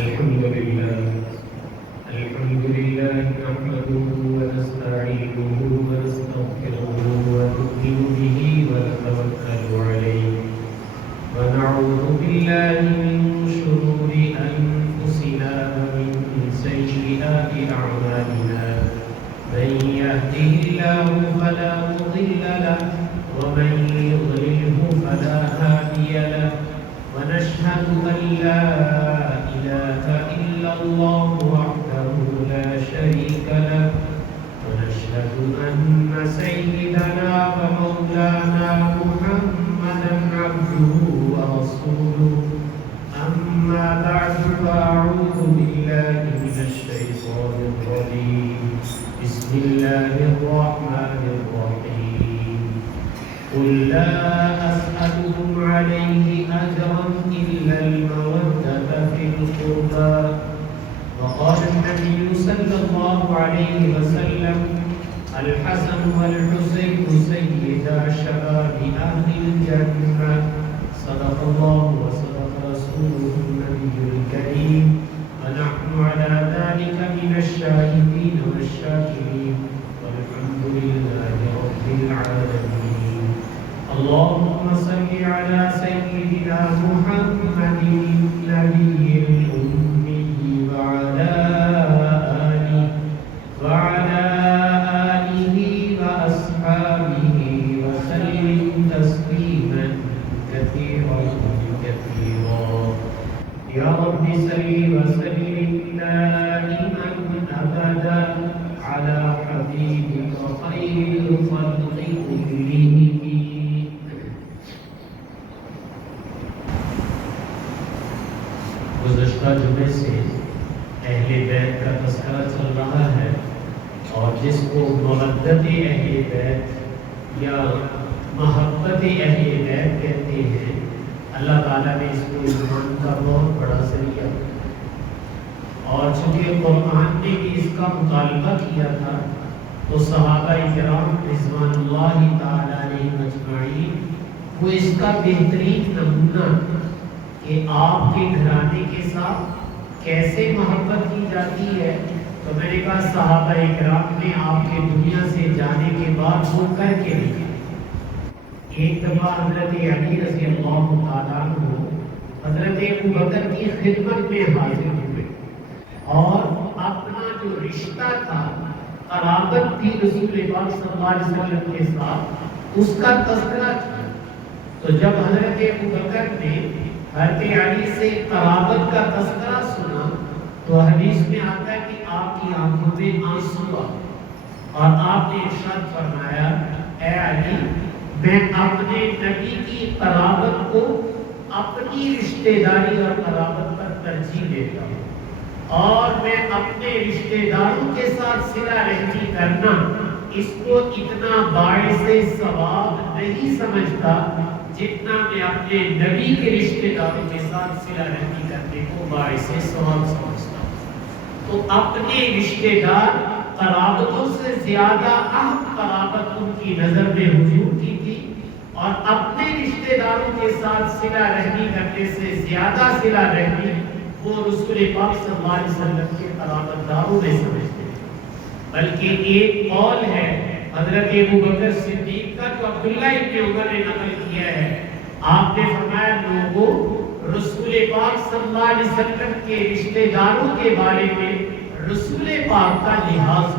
الحمد لله نحمده ونستعينه ونستغفره ونؤمن به ونتوكل عليه ونعوذ بالله من شرور أنفسنا ومن سيئات أعمالنا من يهده الله فلا مضل له ومن يضلله فلا هادي له ونشهد أن لا إله إلا الله وحده لا شريك له ونشهد أن سيدنا ومولانا محمدا عبده ورسوله أما بعد فأعوذ بالله من الشيطان الرجيم بسم الله الرحمن الرحيم قل لا أسألكم عليه أجرا إلا المودة في القربى وقال النبي صلى الله عليه وسلم الحسن والحسين سيدا شباب أهل الجنة صدق الله وصدق رسوله النبي الكريم ونحن على ذلك من الشاهدين والشاكرين والحمد لله رب العالمين اللهم صل على سيدنا محمد النبي الأمي وعلى آله وأصحابه وسلم تسليما كثيرا يا رب صل وسلم دائما أبدا على حبيبك خير الخلق كلهم گزشتہ جمعے سے اہل بیت کا تذکرہ چل رہا ہے اور جس کو مودت اہل بیت یا محبت اہل بیت کہتے ہیں اللہ تعالیٰ نے اس کو ایمان کا بہت بڑا ذریعہ اور چونکہ قرآن نے بھی اس کا مطالبہ کیا تھا تو صحابہ کرام رضوان اللہ تعالیٰ علیہم اجمعین وہ اس کا بہترین نمونہ کہ آپ کے گھرانے کے ساتھ کیسے محبت کی جاتی ہے تو میں نے کہا صحابہ کرام نے آپ کے دنیا سے جانے کے بعد وہ کر کے دکھا ایک دفعہ حضرت علی رضی اللہ تعالیٰ عنہ حضرت ابوبکر کی خدمت میں حاضر ہوئے اور اپنا جو رشتہ تھا قرابت تھی رسول پاک صلی اللہ علیہ وسلم کے ساتھ اس کا تذکرہ کیا تو جب حضرت ابوبکر نے حضرت علی سے قرابت کا تذکرہ سنا تو حدیث میں آتا ہے کہ آپ کی آنکھوں میں آنسو آ اور آپ نے ارشاد فرمایا اے علی میں اپنے نبی کی قرابت کو اپنی رشتہ داری اور قرابت پر ترجیح دیتا ہوں اور میں اپنے رشتہ داروں کے ساتھ صلہ رحمی کرنا اس کو اتنا باعث ثواب نہیں سمجھتا جتنا میں اپنے نبی کے رشتہ داروں کے ساتھ صلہ رحمی کرنے کو باعث ثواب سمجھتا ہوں تو اپنے رشتہ دار قرابتوں سے زیادہ اہم قرابت ان کی نظر میں حضور کی تھی اور اپنے رشتہ داروں کے ساتھ صلہ رحمی کرنے سے زیادہ صلہ رحمی وہ رسول پاک صلی اللہ علیہ وسلم کے قرابت داروں میں سمجھتے ہیں بلکہ ایک قول ہے حضرت ابوبکر صدیق کا جو عبداللہ ابن عمر نے نقل کیا ہے آپ نے فرمایا لوگوں رسول پاک صلی اللہ علیہ وسلم کے رشتہ داروں کے بارے میں رسول پاک کا لحاظ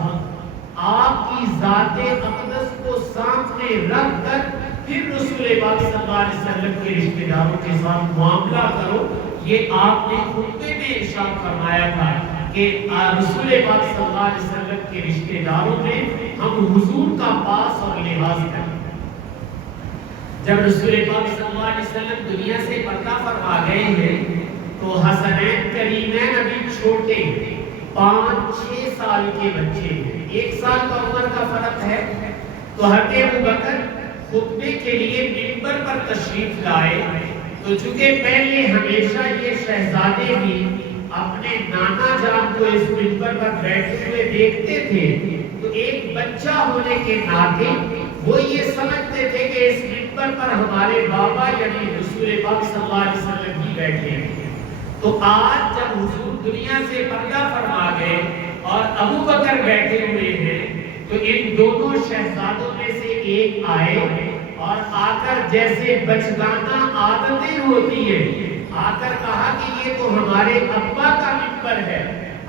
آپ کی ذات اقدس کو سامنے رکھ کر پھر رسول پاک صلی اللہ علیہ وسلم کے رشتہ داروں کے ساتھ معاملہ کرو یہ آپ نے خطبے میں ارشاد فرمایا تھا کہ رسول پاک صلی اللہ علیہ وسلم کے رشتہ داروں میں ہم حضور کا پاس اور لحاظ کریں جب رسول پاک صلی اللہ علیہ وسلم دنیا سے پردہ فرما گئے ہیں تو حسنین کریمین ابھی چھوٹے 5-6 سال کے بچے ہیں 1 سال کا عمر کا فرق ہے تو حضرت ابوبکر خطبے کے لیے منبر پر تشریف لائے تو چونکہ پہلے ہمیشہ یہ شہزادے بھی اپنے نانا جان کو اس منبر پر بیٹھے ہوئے دیکھتے تھے تو ایک بچہ ہونے کے ناطے وہ یہ سمجھتے تھے کہ اس منبر پر ہمارے بابا یعنی رسول پاک صلی اللہ علیہ وسلم ہی بیٹھے ہیں تو آج جب حضور دنیا سے پردہ فرما گئے اور ابو بکر بیٹھے ہوئے ہیں تو ان دونوں شہزادوں میں سے ایک آئے اور آ کر جیسے بچگانہ عادتیں ہوتی ہیں آ کر کہا کہ یہ تو ہمارے ابا کا منبر ہے،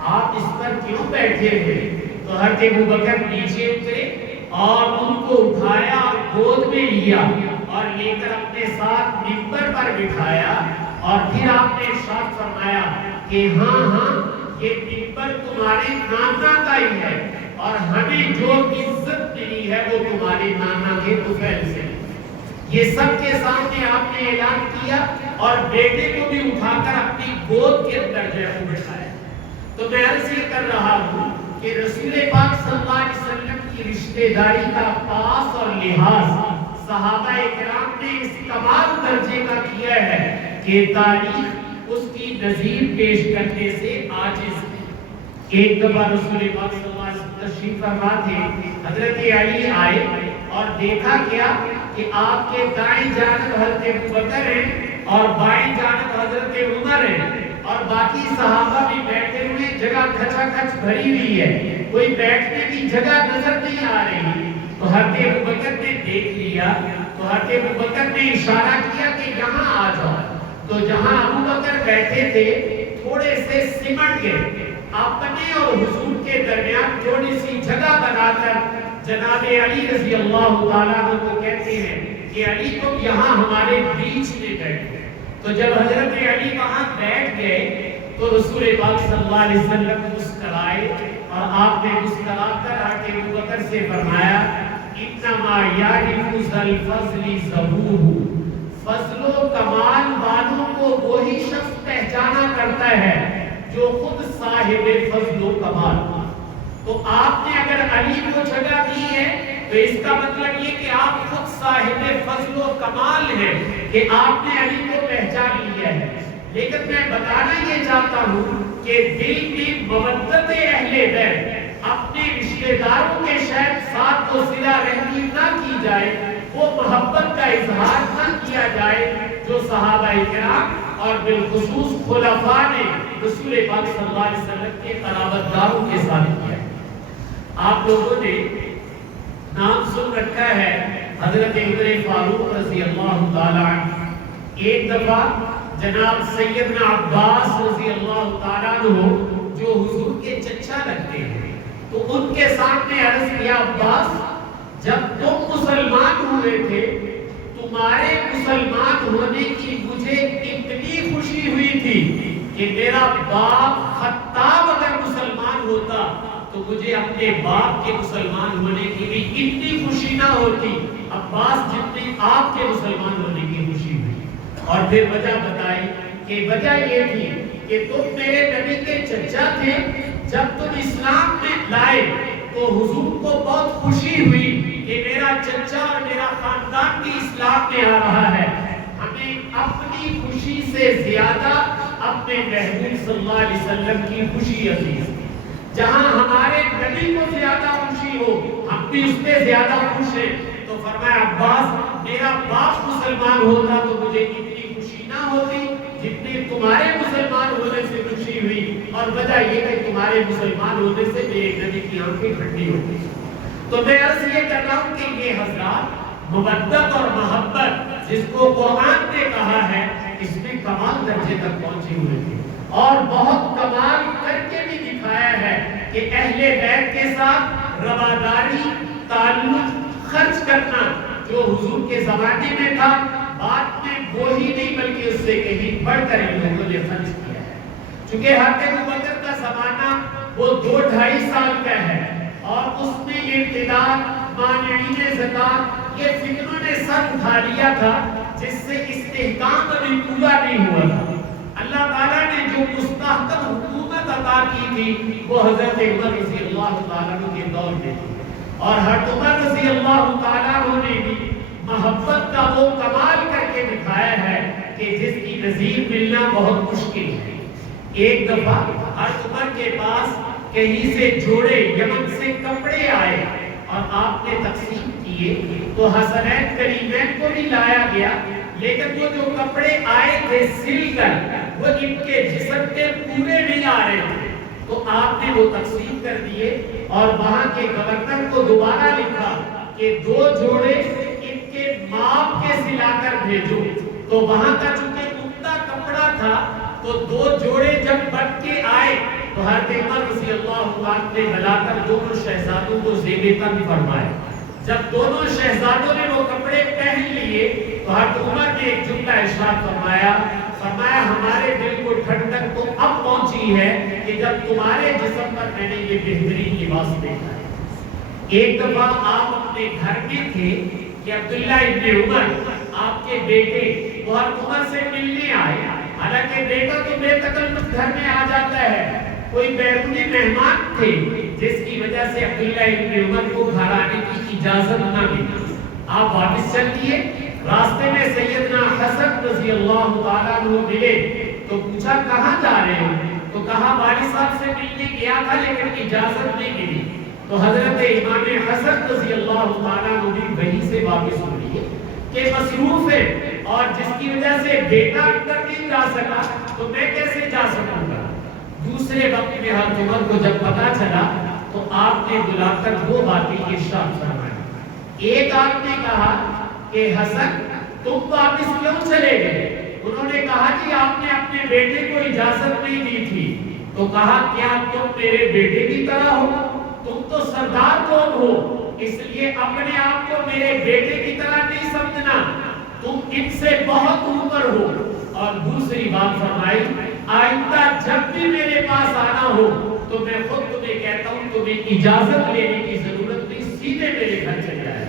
آپ اس پر کیوں بیٹھے ہیں؟ تو حضرت ابو بکر نیچے اترے اور ان کو اٹھایا اور گود میں لیا اور لے کر اپنے ساتھ منبر پر بٹھایا اور پھر آپ نے ارشاد فرمایا کہ ہاں یہ منبر تمہارے نانا کا ہی ہے اور ہمیں جو عزت ملی ہے وہ تمہارے نانا کے طفیل سے۔ یہ سب کے سامنے آپ نے اعلان کیا اور بیٹے کو بھی اٹھا کر اپنی گود کے اندر جو ہے بٹھایا۔ تو میں عرض یہ کر رہا ہوں کہ رسول پاک صلی اللہ علیہ وسلم کی رشتہ داری کا پاس اور لحاظ صحابہ کرام نے اس کمال درجے کا کیا ہے کہ تاریخ اس کی نظیر پیش کرنے سے عاجز ہے۔ ایک دفعہ رسول پاک صلی اللہ علیہ وسلم تشریف فرما تھے، حضرت علی آئے اور دیکھا کیا کہ آپ کے دائیں جانب حضرت ابوبکر ہیں اور بائیں جانب حضرت عمر ہیں اور باقی صحابہ بھی بیٹھے ہوئے، جگہ کھچا کھچ بھری ہوئی ہے، کوئی بیٹھنے کی جگہ نظر نہیں آ رہی۔ تو حضرت ابوبکر نے دیکھ لیا تو حضرت ابوبکر نے اشارہ کیا کہ یہاں آ جاؤ۔ تو جہاں ابوبکر بیٹھے تھے تھوڑے سے سمٹ گئے، اپنے اور حضور کے درمیان تھوڑی سی جگہ بنا کر جناب علی رضی اللہ تعالیٰ عنہ کو کہتے ہیں کہ علی تم یہاں ہمارے بیچ میں بیٹھو۔ تو جب حضرت علی وہاں بیٹھ گئے تو رسول پاک صلی اللہ علیہ وسلم مسکرائے اور آپ نے مسکرا کر حضرت ابوبکر سے فرمایا انما یعرف ذا الفضل ذبوہ، فضل و کمال والوں کو وہی شخص پہچانا کرتا ہے جو خود صاحب فضل و کمال۔ تو آپ نے اگر علی کو جگہ دی ہے تو اس کا مطلب یہ کہ آپ خود صاحب فضل و کمال ہیں کہ آپ نے علی کو پہچان لیا ہے۔ لیکن میں بتانا یہ چاہتا ہوں کہ دل میں مودت اہل بیت، اپنے رشتہ داروں کے شاید ساتھ و صلہ رحمی نہ کی جائے، وہ محبت کا اظہار نہ کیا جائے جو صحابہ کرام اور بالخصوص خلفاء نے رسول پاک صلی اللہ علیہ وسلم کے قرابت داروں کے ساتھ کیا ہے۔ آپ لوگوں نے نام سن رکھا ہے حضرت عمر فاروق رضی اللہ تعالیٰ عنہ۔ ایک دفعہ جناب سیدنا عباس رضی اللہ تعالیٰ عنہ جو حضور کے چچا لگتے ہیں تو ان کے سامنے عرض کیا عباس جب تم مسلمان ہوئے تھے تمہارے مسلمان ہونے کی مجھے اتنی خوشی ہوئی تھی کہ میرا باپ خطاب اگر مسلمان ہوتا تو مجھے اپنے باپ کے مسلمان ہونے کی بھی اتنی خوشی نہ ہوتی عباس جتنی آپ کے مسلمان ہونے کی خوشی ہوئی۔ اور پھر وجہ بتائی کہ وجہ یہ تھی کہ تم میرے نبی کے چچا تھے، جب تم اسلام میں لائے تو حضور کو بہت خوشی ہوئی کہ میرا چچا اور میرا خاندان بھی اسلام میں آ رہا ہے۔ ہمیں اپنی خوشی سے زیادہ اپنے محبوب صلی اللہ علیہ وسلم کی خوشی عزیز، جہاں ہمارے نبی کو زیادہ خوشی ہو ہم بھی اس پہ زیادہ خوش ہیں۔ تو فرمایا عباس میرا باپ مسلمان ہوتا تو مجھے اتنی خوشی نہ ہوتی جتنی تمہارے مسلمان ہونے سے خوشی ہوئی، اور وجہ یہ کہ تمہارے مسلمان ہونے سے میرے نبی کی آنکھیں ٹھنڈی ہوتی۔ تو میں عرض یہ کر رہا ہوں کہ یہ حضرات مودت اور محبت جس کو قرآن نے کہا ہے اس میں کمال درجے تک پہنچے ہوئے تھے اور بہت کمال کر کے بھی دکھایا ہے کہ اہل بیت کے ساتھ رواداری، تعلق، خرچ کرنا جو حضور کے زمانے میں تھا بعد میں وہی نہیں بلکہ اس سے کہیں بڑھ کر ان لوگوں نے خرچ کیا ہے۔ چونکہ حضرت ابوبکر کا زمانہ وہ 2-2.5 سال کا ہے اور اس میں ارتداد، مانعین زکات، یہ فتنوں نے سر اٹھا لیا تھا جس سے استحکام ابھی پورا نہیں ہوا تھا۔ اللہ تعالیٰ نے جو مستحکم حکومت عطا کی تھی وہ حضرت عمر رضی اللہ تعالیٰ عنہ کے دور میں تھی، اور حضرت عمر رضی اللہ تعالیٰ عنہ نے بھی محبت کا وہ کمال کر کے دکھایا ہے کہ جس کی نظیر ملنا بہت مشکل ہے۔ ایک دفعہ حضرت عمر کے پاس کہیں سے جوڑے یمن سے کپڑے آئے اور آپ نے تقسیم کیے تو حسنین کریمین کو بھی لایا گیا، لیکن وہ جو کپڑے آئے تھے سل کر وہ ان کے جسم کے پورے نہیں آ رہے تھے، تو آپ نے وہ تقسیم کر دیے اور وہاں کے گورنر کو دوبارہ لکھا کہ 2 جوڑے ان کے ماپ کے سلا کر بھیجو۔ تو وہاں کا چونکہ عمدہ کپڑا تھا تو 2 جوڑے جب بن کے آئے تو حضرت عمر رضی اللہ عنہ نے بلا کر دونوں شہزادوں کو زیب تن فرمایا۔ جب دونوں شہزادوں نے وہ کپڑے پہن لیے تو حضرت عمر نے ایک جملہ ارشاد فرمایا ہمارے دل کو ٹھنڈک تو اب پہنچی ہے کہ جب تمہارے جسم پر میں نے یہ بہترین لباس دیکھا ہے۔ ایک دفعہ آپ اپنے گھر میں تھے کہ عبداللہ ابن عمر آپ کے بیٹے وہ حضرت عمر سے ملنے آئے، حالانکہ بیٹا تو بے تکلف گھر میں آ جاتا ہے، کوئی بیرونی مہمان تھے جس کی وجہ سے عبداللہ ابن عمر کو گھر آنے کی اجازت نہ ملی۔ آپ واپس چل دیے، راستے میں سیدنا حسن رضی اللہ تعالیٰ عنہ ملے تو پوچھا کہاں جا رہے ہو؟ تو کہا والد صاحب سے ملنے گیا تھا لیکن اجازت نہیں ملی۔ تو حضرت امام حسن رضی اللہ تعالیٰ عنہ بھی وہیں سے واپس ہو لیے کہ مصروف ہے اور جس کی وجہ سے بیٹا اندر نہیں جا سکا تو میں کیسے جا سکوں گا۔ دوسرے وقت میں حضرت عمر کو جب پتا چلا تو آپ نے بلا کر 2 باتیں ارشاد فرمائی۔ ایک آپ نے کہا کہ حسن تم واپس کیوں چلے گئے؟ انہوں نے کہا کہ آپ نے اپنے بیٹے کو اجازت نہیں دی تھی۔ تو کہا کیا تم میرے بیٹے کی طرح ہو؟ تم تو سردار قوم ہو، اس لیے اپنے آپ کو میرے بیٹے کی طرح نہیں سمجھنا، تم ان سے بہت اوپر ہو۔ اور دوسری بات فرمائی آئندہ جب بھی میرے پاس آنا ہو تو میں خود تمہیں کہتا ہوں تمہیں اجازت لینے کی ضرورت نہیں، سیدھے میرے گھر چلے آئے۔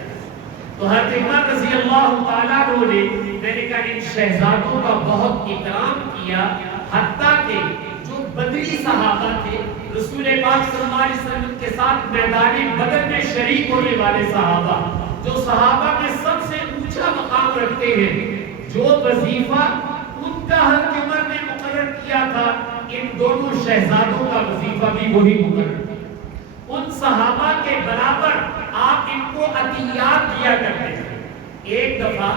تو حضرت عمر رضی اللہ تعالیٰ عنہ نے میں نے کہا ان شہزادوں کا بہت اکرام کیا، حتیٰ کہ جو بدری صحابہ تھے رسول پاک صلی اللہ علیہ وسلم کے ساتھ میدان بدر میں شریک ہونے والے صحابہ، جو صحابہ میں سب سے اونچا مقام رکھتے ہیں، جو وظیفہ ان کا حضرت عمر نے مقرر کیا تھا ان دونوں شہزادوں کا وظیفہ بھی وہی مقرر کیا۔ ان صحابہ کے برابر آپ ان کو عطیات دیا کرتے تھے۔ ایک دفعہ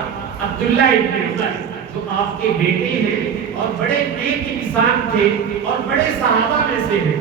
عبداللہ ابن عمر جو آپ کے بیٹے ہیں اور بڑے نیک انسان تھے اور بڑے صحابہ میں سے ہیں،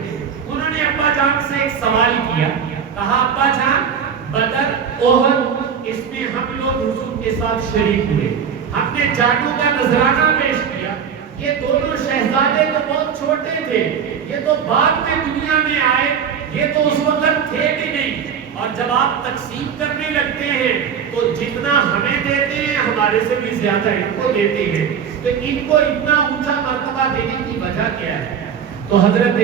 انہوں نے ابا جان سے ایک سوال کیا، کہا ابا جان بدر احد اس میں ہم لوگ حضور کے ساتھ شریک ہوئے، ہم نے جانوں کا نذرانہ پیش کیا، یہ دونوں شہزادے تو بہت چھوٹے تھے، یہ تو بعد میں دنیا میں آئے، یہ تو اس وقت تھے بھی نہیں، اور جب آپ تقسیم کرنے لگتے ہیں تو جتنا ہمیں دیتے ہیں ہمارے سے بھی زیادہ ان کو دیتے ہیں، تو ان کو اتنا اونچا مرتبہ دینے کی وجہ کیا ہے؟ تو حضرت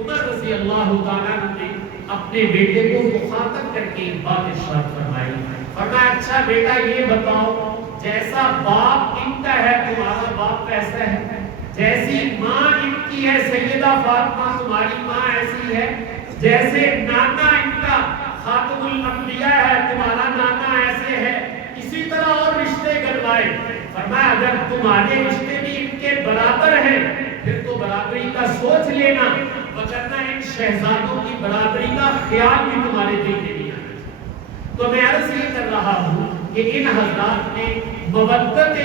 عمر رضی اللہ تعالیٰ نے اپنے بیٹے کو مخاطب کر کے ایک بات ارشاد فرمائی، فرمایا اچھا بیٹا یہ بتاؤ جیسا باپ ان کا ہے تمہارا باپ کیسا ہے؟ جیسی ماں ان کی ہے سیدہ فاطمہ تمہاری ماں ایسی ہے؟ جیسے نانا ان کا خاتم الانبیاء ہے تمہارا نانا ایسے ہے؟ اسی طرح اور رشتے گنوائے۔ فرمایا اگر تمہارے رشتے بھی ان کے برابر ہیں پھر تو برابری کا سوچ لینا، وگرنہ ان شہزادوں کی برابری کا خیال بھی تمہارے دل میں نہیں آنا۔ تو میں عرض یہ کر رہا ہوں کہ ان حضرات نے مودت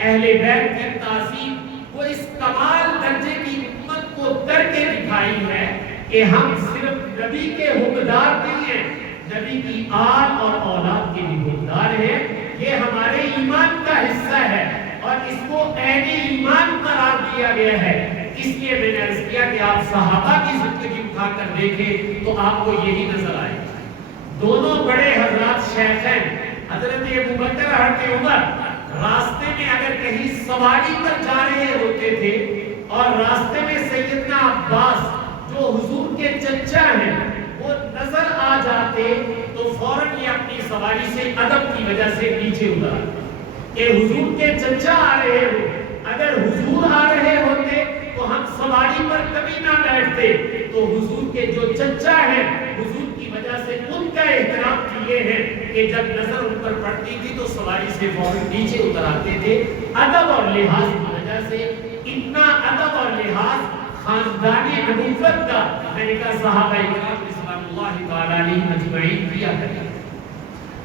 اہل بیت کی تعظیم وہ اس کمال درجے کی امت کو کر کے دکھائی ہے کہ ہم صرف نبی کے حقدار نہیں ہیں، نبی کی آل اور اولاد کے بھی حقدار ہیں، یہ ہمارے ایمان کا حصہ ہے اور اس کو عین ایمان قرار دیا گیا ہے۔ اس لیے میں نے عرض کیا کہ آپ صحابہ کی زندگی اٹھا کر دیکھیں تو آپ کو یہی نظر آئے۔ دونوں بڑے حضرات شیخین حضرت ابوبکر حضرت عمر راستے میں اگر کہیں سواری پر جا رہے ہوتے تھے اور راستے میں سیدنا عباس جو حضور کے چچا ہیں وہ نظر آ جاتے تو فوراً یہ اپنی سواری سے ادب کی وجہ سے نیچے اتر کہ حضور کے چچا آ رہے ہو، اگر حضور آ رہے ہوتے تو ہم سواری پر کبھی نہ بیٹھتے، تو حضور کے جو چچا ہیں حضور کی وجہ سے ان کا احترام کیے ہیں کہ جب نظر ان پر پڑتی تھی تو سواری سے فوراً نیچے اتر آتے تھے۔ ادب اور لحاظ کی وجہ سے اتنا ادب اور لحاظ خاندانی نبوت کا میں نے کہا صحابہ کرام رضوان اللہ تعالیٰ علیہ اجمعین کیا کرتے۔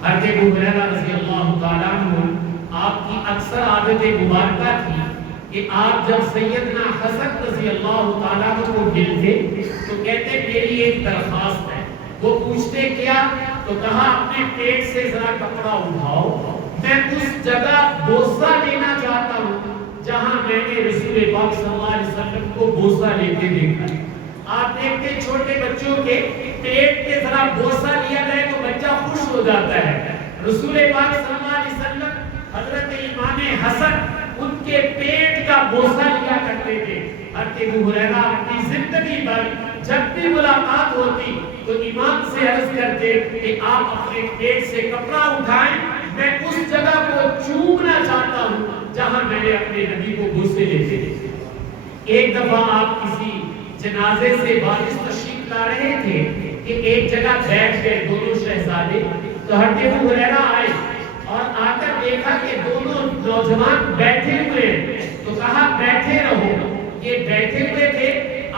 حضرت ابو ہریرہ رضی اللہ تعالیٰ عنہ آپ کی اکثر عادت مبارکہ تھی کہ آپ جب سیدنا حسن رضی اللہ تعالیٰ عنہ کو ملتے تو کہتے میری ایک درخواست ہے. وہ پوچھتے کیا؟ تو کہا اپنے پیٹ سے ذرا کپڑا اٹھاؤ، میں اس جگہ بوسہ لینا چاہتا ہوں جہاں میں نے رسول پاک صلی اللہ علیہ وسلم کو بوسہ لیتے دیکھا. آپ دیکھتے چھوٹے بچوں کے پیٹ کے ذرا بوسہ لیا جائے تو بچہ خوش ہو جاتا ہے. رسول پاک صلی اللہ علیہ وسلم حضرت امام حسن ان کے پیٹ کا بوسہ لیا کرتے تھے. حضرت ابو ہریرہ اپنی زندگی بھر جب بھی ملاقات ہوتی تو امام سے عرض کرتے کہ آپ اپنے پیٹ سے کپڑا اٹھائیں، میں اس جگہ کو چومنا چاہتا ہوں جہاں میں نے اپنے نبی کو بوسے لیتے تھے. ایک دفعہ آپ کسی جنازے سے واپس تشریف لا رہے تھے کہ ایک جگہ بیٹھ گئے دونوں شہزادے. تو حضرت ابو ہریرہ آئے اور آ کر دیکھا کہ دونوں نوجوان بیٹھے ہوئے، تو کہا بیٹھے رہو. یہ بیٹھے ہوئے تھے،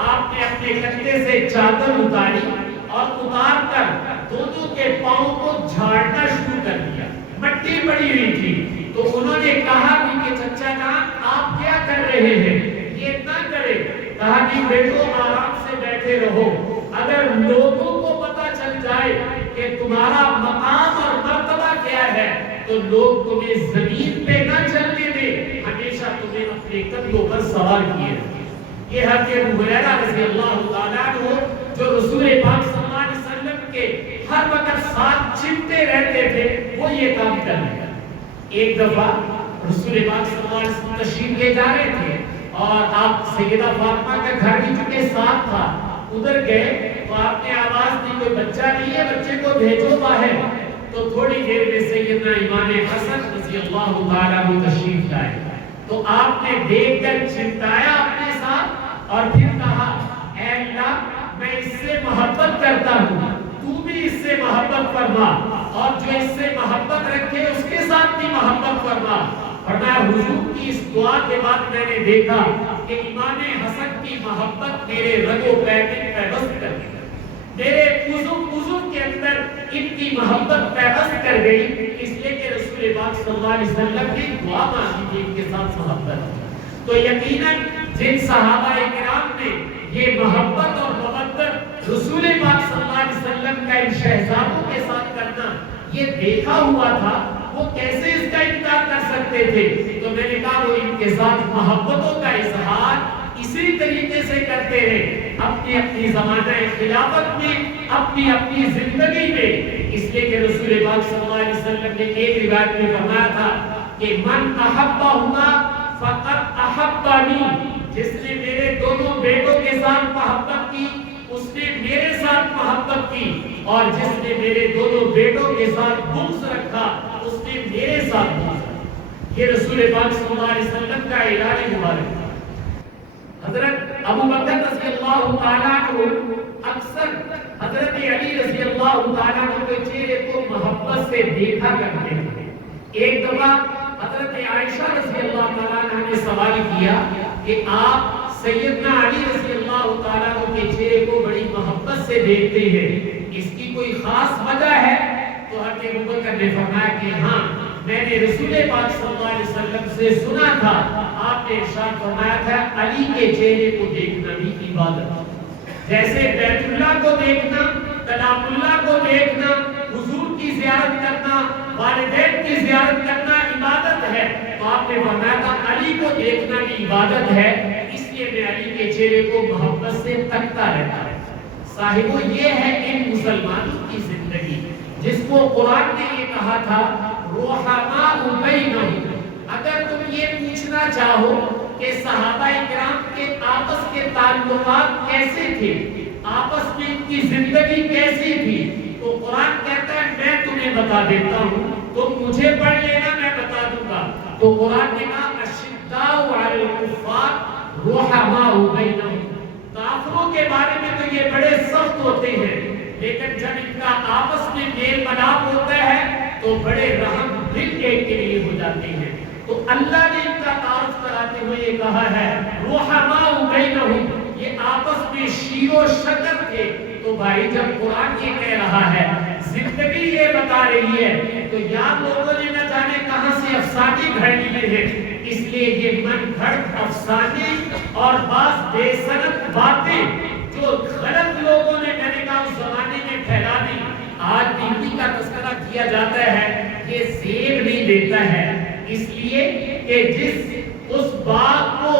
آپ نے اپنے کندھے سے چادر اتاری اور اتار کر دونوں کے پاؤں کو جھاڑنا شروع کر دیا. مٹی پڑی ہوئی تھی تو انہوں نے کہا کہ چچا جان آپ کیا کر رہے ہیں، یہ نہ کرے. کہا کہ بیٹو آرام سے بیٹھے رہو، اگر لوگوں کو پتہ چل جائے کہ تمہارا مقام اور مرتبہ کیا ہے تو لوگ تمہیں زمین پہ نہ چلنے دیں، ہمیشہ تمہیں اپنے کندھوں پر سوار کیے. یہ حضرت ابو ہریرہ رضی اللہ تعالیٰ عنہ جو رسول پاک صلی اللہ علیہ وسلم کے ہر وقت ساتھ چمٹے رہتے تھے، وہ یہ کام کر رہے. ایک دفعہ رسول پاک صلی اللہ علیہ وسلم تشریف لے جا رہے تھے اور آپ سیدہ فاطمہ کا گھر بھی چونکہ ساتھ تھا، ادھر گئے تو آپ نے آواز دی کوئی بچہ نہیں ہے، بچے کو بھیجو باہر. تو تھوڑی دیر میں سیدنا امام حسن رضی اللہ تعالیٰ عنہ تشریف لائے تو آپ نے دیکھ کر چمٹایا اپنے ساتھ اور پھر کہا اے اللہ میں اس سے محبت کرتا ہوں، تو بھی اس سے محبت فرما اور جو اس سے محبت رکھے اس کے ساتھ بھی محبت فرما. فرمایا حضور کی اس دعا کے بعد میں نے دیکھا کہ امام حسن کی محبت میرے رگ و پے میں پیوست کر گئی، میرے عضو کے اندر ان کی محبت پیوست کر گئی، اس لیے کہ رسول پاک صلی اللہ علیہ وسلم نے دعا مانگی تھی ان کے ساتھ محبت. تو یقیناً جن صحابہ کرام نے یہ محبت اور محبت رسول پاک صلی اللہ علیہ وسلم کا ان شہزادوں کے ساتھ کرنا یہ دیکھا ہوا تھا، وہ کیسے اس کا انکار کر سکتے تھے. تو میں نے کہا وہ ان کے ساتھ محبتوں کا اظہار اسی طریقے سے کرتے رہے اپنی اپنی زمانہ خلافت میں، اپنی اپنی زندگی میں. اس لیے کہ رسول پاک صلی اللہ علیہ وسلم نے ایک روایت میں فرمایا تھا کہ من احبہما فقط احبانی، جس نے میرے دونوں بیٹوں کے ساتھ محبت کی اس نے میرے ساتھ محبت کی، اور جس نے میرے دونوں بیٹوں کے ساتھ بغض رکھا اس نے میرے ساتھ بغض رکھا. یہ رسول پاک صلی اللہ علیہ وسلم کا اعلان مبارک تھا. حضرت ابو بکر رضی اللہ تعالیٰ عنہ اکثر حضرت علی رضی اللہ تعالیٰ عنہ کے چہرے کو محبت سے دیکھا کرتے تھے. ایک دفعہ حضرت عائشہ رضی اللہ تعالیٰ عنہ نے سوال کیا کہ آپ سیدنا علی رضی اللہ تعالیٰ عنہ کے چہرے کو بڑی محبت سے دیکھتے ہیں، اس کی کوئی خاص وجہ ہے؟ تو حضرت ابو بکر نے فرمایا کہ ہاں میں نے رسول پاک صلی اللہ علیہ وسلم سے سنا تھا، آپ نے ارشاد فرمایا تھا علی کے چہرے کو دیکھنا بھی عبادت ہے. جیسے بیت اللہ کو دیکھنا، کلام اللہ کو دیکھنا، حضور کی زیارت کرنا، والدین کی زیارت کرنا عبادت ہے، تو آپ نے فرمایا تھا علی کو دیکھنا بھی عبادت ہے، اس لیے میں علی کے چہرے کو محبت سے تکتا رہتا ہے. صاحبو یہ ہے ان مسلمانوں کی زندگی جس کو قرآن نے یہ کہا تھا رحماء بینہم. اگر تم یہ پوچھنا چاہو کہ صحابہ کرام کے آپس کے تعلقات کیسے تھے، آپس میں ان کی زندگی کیسی تھی، تو قرآن کہتا ہے میں تمہیں بتا دیتا ہوں، تم مجھے پڑھ لینا میں بتا دوں گا. تو قرآن نے کہا اشداء علی الکفار رحماء بینہم. کافروں کے بارے میں تو یہ بڑے سخت ہوتے ہیں، لیکن جب ان کا آپس میں میل ملاپ ہوتا ہے تو بڑے رحم دل ایک کے لیے ہو جاتے ہیں. تو اللہ نے ان کا تعارف کراتے ہوئے یہ کہا ہے رحماء بینہم، یہ آپس میں شیر و شکر تھے. تو بھائی جب قرآن یہ کہہ رہا ہے زندگی یہ بتا رہی ہے. تو یا لوگوں نے نہ جانے کہاں سے افسانے گھڑ لیے ہیں. اس لیے یہ من گھڑت افسانے اور بعض بے سند باتیں جو غلط لوگوں نے میں نے کہا اس زمانے میں پھیلا دی، آج انہی کا تذکرہ کیا جاتا ہے. یہ زیب نہیں دیتا ہے، اس لیے کہ جس اس باغ کو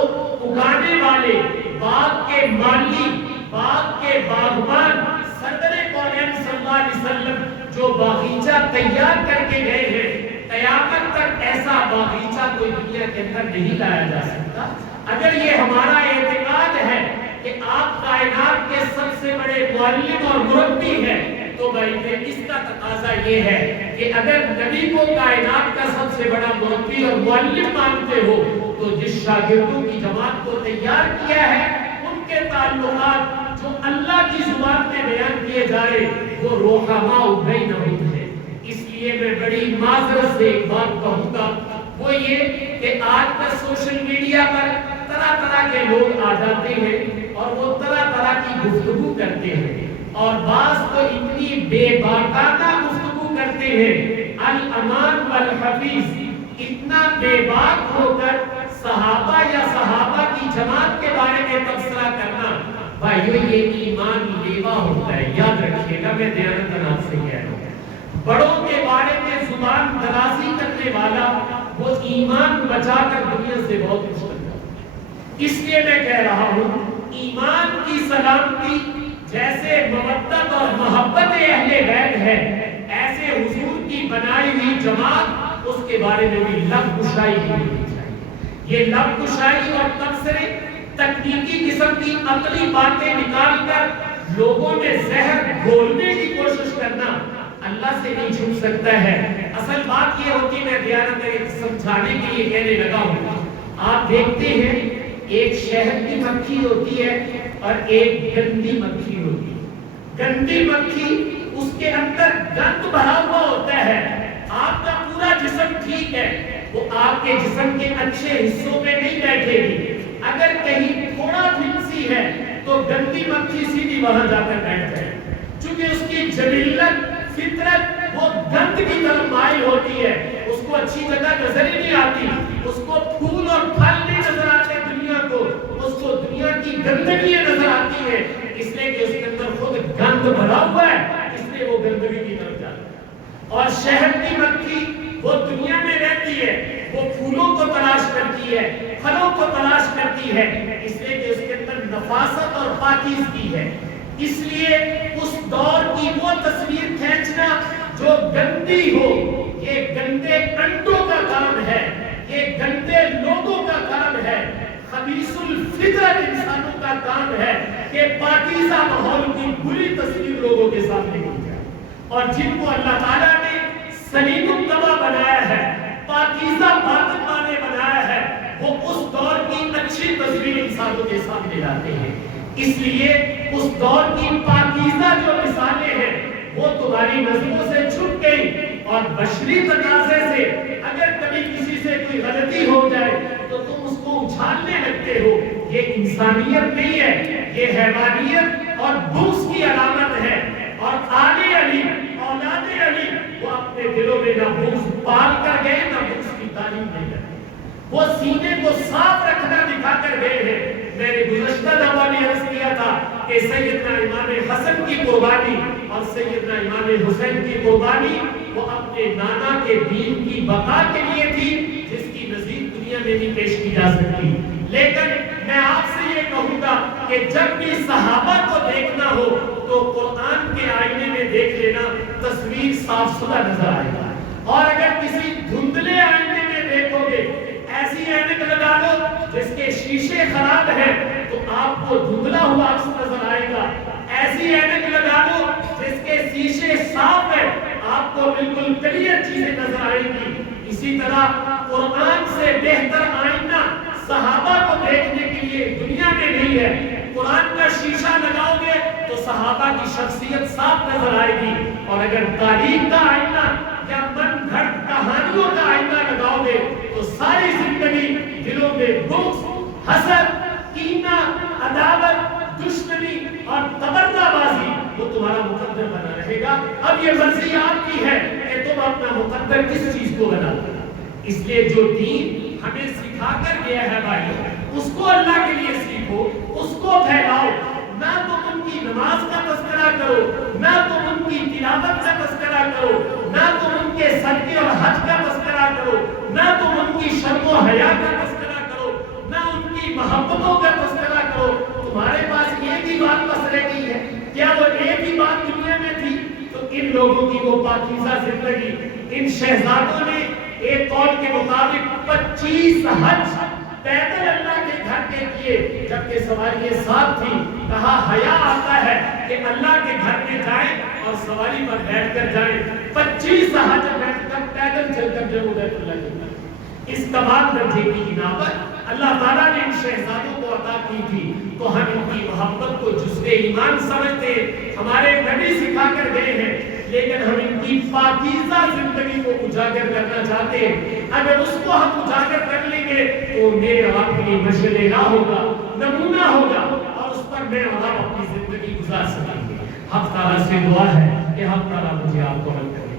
اگانے والے، باغ کے مالی، باغ کے باغبان صدر کونین صلی اللہ علیہ وسلم جو باغیچہ تیار کر کے گئے ہیں، قیامت تک ایسا باغیچہ کوئی دنیا کے اندر نہیں لایا جا سکتا. اگر یہ ہمارا اعتقاد ہے کہ آپ کائنات کے سب سے بڑے معلم اور مربی ہیں، تو بھائی اس کا تقاضا یہ ہے کہ اگر نبی کو کائنات کا سب سے بڑا مربی اور معلم مانتے ہو تو جس شاگردوں کی جماعت کو تیار کیا ہے ان کے تعلقات جو اللہ کی زبان میں بیان کیے جائے وہ رحماء بینہم ہے. اس لیے میں بڑی معذرت سے ایک بات کہوں گا، وہ یہ کہ آج کا سوشل میڈیا پر طرح طرح کے لوگ آ جاتے ہیں اور وہ طرح طرح کی گفتگو کرتے ہیں، اور بعض تو اتنی بے باکانہ گفتگو کرتے ہیں، الامان والحفیظ، اتنا بے باک ہو کر صحابہ یا صحابہ کی جماعت کے بارے میں تبصرہ کرنا. بھائیو یہ ایمان لیوا ہوتا ہے، یاد رکھیے گا. میں دیانت آپ سے کہہ رہا ہوں، بڑوں کے بارے میں زبان درازی کرنے والا وہ ایمان بچا کر دنیا سے بہت کچھ کرتا ہے. اس لیے میں کہہ رہا ہوں ایمان کی سلامتی جیسے مودت اور محبت اہل بیت ہے، ایسے حضور کی بنائی ہوئی جماعت اس کے بارے میں بھی لب کشائی ہونی چاہیے. یہ لب کشائی اور تبصرے تکنیکی قسم کی عقلی باتیں نکال کر لوگوں میں زہر گھولنے کی کوشش کرنا اللہ سے نہیں چھپ سکتا ہے. اصل بات یہ ہوتی ہے، میں دیانت سمجھانے کے لیے کہنے لگا ہوں. آپ دیکھتے ہیں ایک شہد کی مکھی ہوتی ہے اور ایک گندی مکھی ہوتی ہے. گندی مکھی اس کے اندر گند بھرا ہوا ہوتا ہے. آپ کا پورا جسم ٹھیک ہے، وہ آپ کے جسم کے اچھے حصوں میں نہیں بیٹھے گی. اگر کہیں تھوڑا پھنسی ہے تو گندی مکھی سیدھی وہاں جا کر بیٹھ جائے، چونکہ اس کی جبلت فطرت وہ گند کی طرف مائل ہوتی ہے. اس کو اچھی جگہ نظر ہی نہیں آتی، اس کو پھول اور پھل نہیں نظر آتے دنیا کو، اس کو دنیا کی گندگی نظر آتی ہے. اس لیے کہ اس کے اندر خود گند بھرا ہوا ہے، اس لیے وہ گندگی کی طرف جاتا ہے. اور شہد کی مکھی وہ دنیا میں رہتی ہے، وہ پھولوں کو تلاش کرتی ہے، پھلوں کو تلاش کرتی ہے، اس لیے کہ اس کے اندر نفاست اور پاکیزگی ہے. اس لیے اس دور کی وہ تصویر کھینچنا جو گندی ہو، یہ گندے انڈوں کا کام ہے، یہ گندے لوگوں کا کام ہے. خبیث الفطرت انسانوں کا کام ہے کہ پاکیزہ ماحول کی بری تصویر لوگوں کے سامنے کی جائے. اور جن کو اللہ تعالیٰ نے سلیم الطبع بنایا ہے، پاکیزہ باطن والے بنایا ہے، وہ اس دور کی اچھی تصویر انسانوں کے سامنے لاتے ہیں. اس لیے اس دور کی پاکیزہ جو مثالیں ہیں وہ تمہاری نظروں سے چھپ گئی، اور بشری تقاضے سے اگر کبھی کسی سے کوئی غلطی ہو جائے تو تم اس کو اچھالنے لگتے ہو. یہ انسانیت نہیں ہے، یہ حیوانیت اور بغض کی علامت ہے. اور آل علی، اولاد علی، وہ اپنے دلوں میں نہ بغض پال کر گئے نہ بغض کی تعلیم دے کر، وہ سینے کو صاف رکھنا دکھا کر گئے ہیں. میں نے گزشتہ دفعہ بھی عرض کیا تھا کہ سیدنا امام حسن کی قربانی اور سیدنا امام حسین کی قربانی وہ اپنے نانا کے دین کی بقا کے لیے تھی، جس کی نظیر دنیا میں نہیں پیش کی جا سکتی. لیکن میں آپ سے یہ کہوں گا کہ جب بھی صحابہ کو دیکھنا ہو تو قرآن کے آئینے میں دیکھ لینا، تصویر صاف ستھرا نظر آئے گا. اور اگر کسی دھندلے آئینے میں دیکھو گے، ایسی اینک لگا دو جس کے شیشے خراب ہیں تو آپ کو دھندلا ہوا عکس نظر آئے گا. ایسی اینک لگا دو جس کے شیشے صاف ہیں، آپ کو بالکل کلیئر چیزیں نظر آئیں گی. اسی طرح قرآن سے بہتر آئینہ صحابہ کو دیکھنے کے لیے دنیا میں نہیں ہے. قرآن کا شیشہ لگاؤ گے تو صحابہ کی شخصیت صاف نظر آئے گی. اور اگر تاریخ کا آئینہ یا من گھڑت کہانیوں کا آئینہ لگاؤ گے تو ساری زندگی دلوں میں بغض، حسد، کینہ، عداوت، دشمنی اور تبرہ بازی وہ تمہارا مقدر بنا رہے گا. گا، اب یہ مرضی آپ کی ہے کہ تم اپنا مقدر کس چیز کو بنا دو۔ اس لیے جو دین ہمیں سکھا کر گیا ہے بھائی، اس کو اللہ کے لیے سیکھو، اس کو پھیلاؤ۔ نہ تم ان کی نماز کا تذکرہ کرو، نہ تم ان کی تلاوت کا تذکرہ کرو، نہ تم ان کے صدقے اور حج کا تذکرہ کرو، نہ تم ان کی شرم و حیا کا تذکرہ کرو، نہ ان کی محبتوں کا تذکرہ کرو۔ تمہارے پاس ایک ہی بات بس رہ گئی ہے، کیا وہ ایک ہی بات دنیا میں تھی؟ تو ان لوگوں کی وہ پاکیزہ زندگی، ان شہزادوں نے ایک قول کے مطابق 25 حج پیدل اللہ کے گھر کے کیے، جبکہ سواری ساتھ تھی۔ کہا حیا آتا ہے کہ اللہ کے گھر میں جائیں اور سواری پر بیٹھ کر جائیں۔ 25 حج بیٹھ کر پیدل چل کر جب بیت اللہ کے گھر، اس تمام درجے کی بنا پر اللہ تعالیٰ نے ان شہزادوں کو عطا کی تھی، تو ہم ان کی محبت کو جزو ایمان سمجھتے ہیں۔ ہمارے نبی سکھا کر گئے ہیں، لیکن ہم ان کی پاکیزہ زندگی کو اجاگر کرنا چاہتے ہیں۔ اگر اس کو ہم اجاگر کر لیں گے تو میرے اور آپ کے لیے مشعل راہ ہوگا، نمونہ ہوگا، اور اس پر میں اور آپ اپنی زندگی گزار سکیں گے۔ حق تعالیٰ سے دعا ہے کہ حق تعالیٰ مجھے آپ کو عمل کرے۔